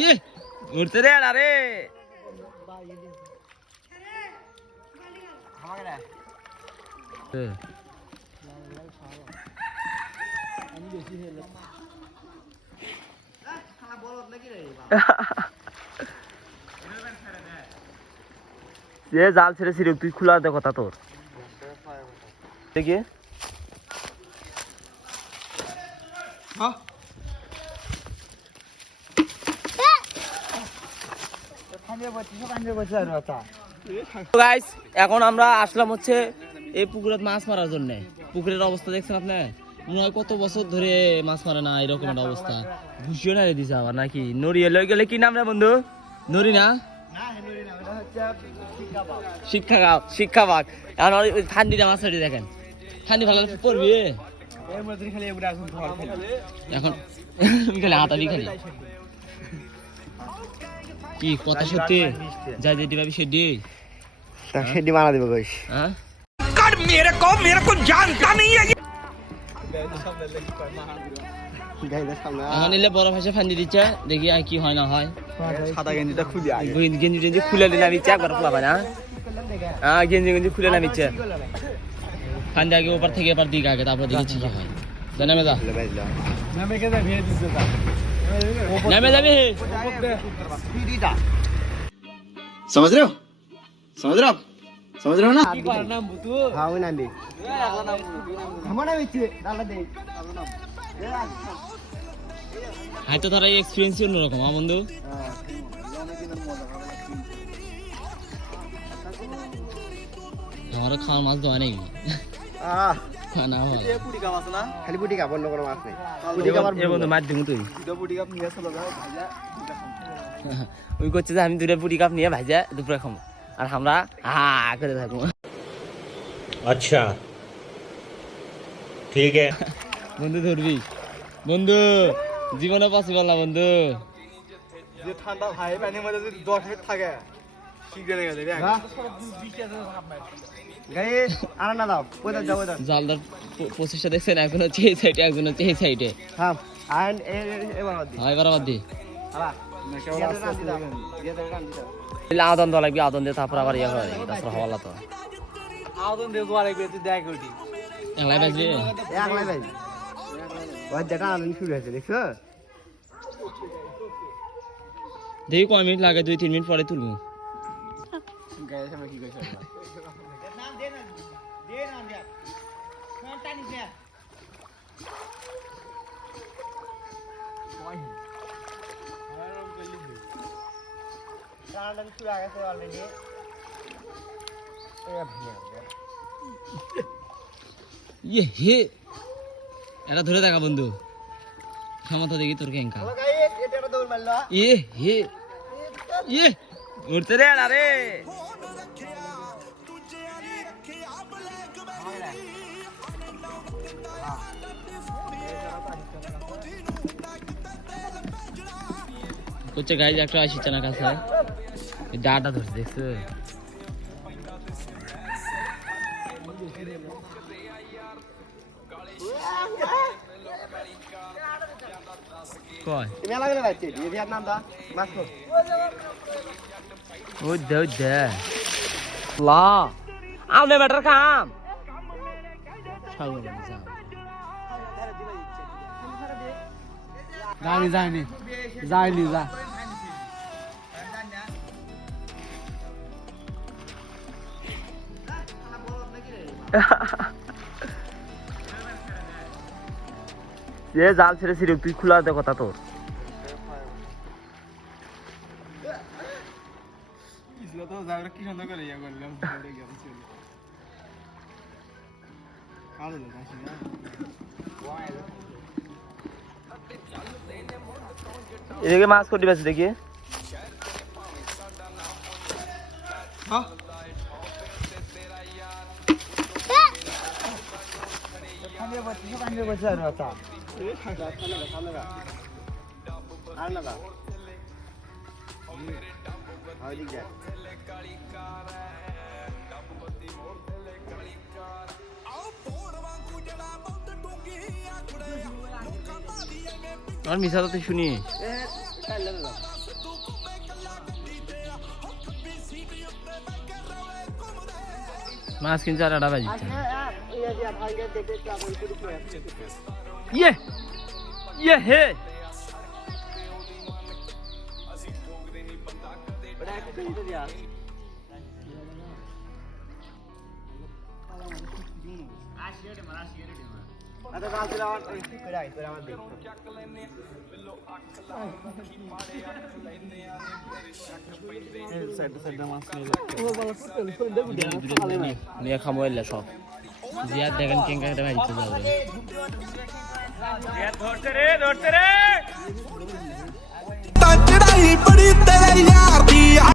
ইয়ে উঠতে দে আরে যে জাল ছেড়ে ছিড়ে তুই খোলা দে কথা তোর দেখি এখন আমরা আসলাম হচ্ছে এই পুকুরে মাছ মারার জন্য। পুকুরের অবস্থা দেখছেন আপনি, মনে হয় কত বছর ধরে মাছ মারে না এরকম একটা অবস্থা। ভুষিও নাড়ে দিছে আবার নাকি নড়ি এলে গেলে কি নাম রে বন্ধু? নড়ি না, শিক্ষা বাঘ। ঠান্ডিটা মাছ ছাড়ি দেখেন, ঠান্ডি ভালো পড়বি এখন খালি হাতাবি খালি কি কথা সত্যি যা যেটি ভাবি সেটি সেটি মারা দেবে কইস। হ্যাঁ मेरे को जानता नहीं है নিলে বড় ভাষা ফান্দি দিচ্ছে দেখি আর কি হয় না হয়। সাদা গেঞ্জিটা খুলে গেঞ্জি খুলে নামিচ্ছে একবার খোলা পায় না। হ্যাঁ গেঞ্জি খুলে নামিচ্ছে ফান্দি আগে ওপর থেকে এবার দিকে আগে তারপর দেখেছি কি হয়। নেমে যা নেমে যাবি समझ रहे हो समझ रहे हो ना। हाँ वो नाम भी हमारा भी डाला दे हाय तो थारा एक्सपीरियंस ही অন্যরকম হ্যাঁ বন্ধু। हमारा खाना माছ দেওয়া নেই খানা ভালো পুরি কাপ আছে না খালি পুরি কাপ অন্য কোনো মাছ নেই পুরি কাপ আর বন্ধু মাছ দিমু তুই পুরি কাপ নিয়ে চলে যাও ভাইয়া ওই করছে যে আমি দুটো পুরি কাপ নিয়ে ভাইজা দুপুরে খাবো আর আমরা হা করে থাকবো। अच्छा ठीक है বন্ধু ধরবি বন্ধু জীবনে পসিবল না বন্ধু। যে ঠান্ডা ভাই পানির মধ্যে যদি 10 মিনিট থাকে শিগগির হয়ে যাবে। গাইস আনা না দাও ওইটা যাও ওইটা জালদার প্রচেষ্টা দেখছেন এখন হচ্ছে এই সাইডে একজন হচ্ছে এই সাইডে। হ্যাঁ আর এবার বাদ দি হয় করা বাদ দি হালা না কেবল আস্তে দিয়ে রান দিতে আদন দেওয়া লাগবে আদন দিয়ে তারপর আবার ইয়ে হয় তারপর হওয়ালা তো আদন দিয়ে দোয়া লাগবে তুই দেখ ওটি একলাই বাজবে একলাই ভাই ওই যেটা আনন্দ শুরু হয়েছে দেখছো দেখি কয় মিনিট লাগে 2-3 মিনিট পরে তুলবো। গাইস আমরা কি কইছ নাম দে নাম দে কোন টানিস না কই আরাম কইলি রান্না শুরু হয়ে গেছে অলরেডি এ ভাইয়া ইয়ে হে এটা ধরে দেখা বন্ধু ক্ষমতা দেখি তোর কেঙ্কা গাইস এটা দৌড় মারলো ইয়ে হে ইয়ে উঠতে রে আরে কোচে গাইজ একটা আসিছে না কাছে ডাটা ধরছে দেখছো কয় মেলা গেলে ভাই এই ভিয়েতনাম দা মাছ কো ওই দে লা আমনে বেটার কাম ছাগল যাইনি যা যে জাল ছেড়ে ছিড়ে তুই খোলা দে কথা তোর তো যাওয়ার কি সুন্দর করে ইয়া করলাম পরে গেলাম ছিল কালো লোক আসে না এদিকে মাছ কোটি বাজে দেখি হ্যাঁ খালি বাচ্চা খালি বাচ্চা আর আতা এই খালা আর না দা আর দিক যা আর মিছা তো তুই শুনি মাছ কিনছে আর 8টা বাজিচ্ছে ইয়ে ইয়ে হে নিয়ে খামোইলে সব জিয়ার দেখেন কেঙ্কাটা মারিতে যাবে ধরতে রে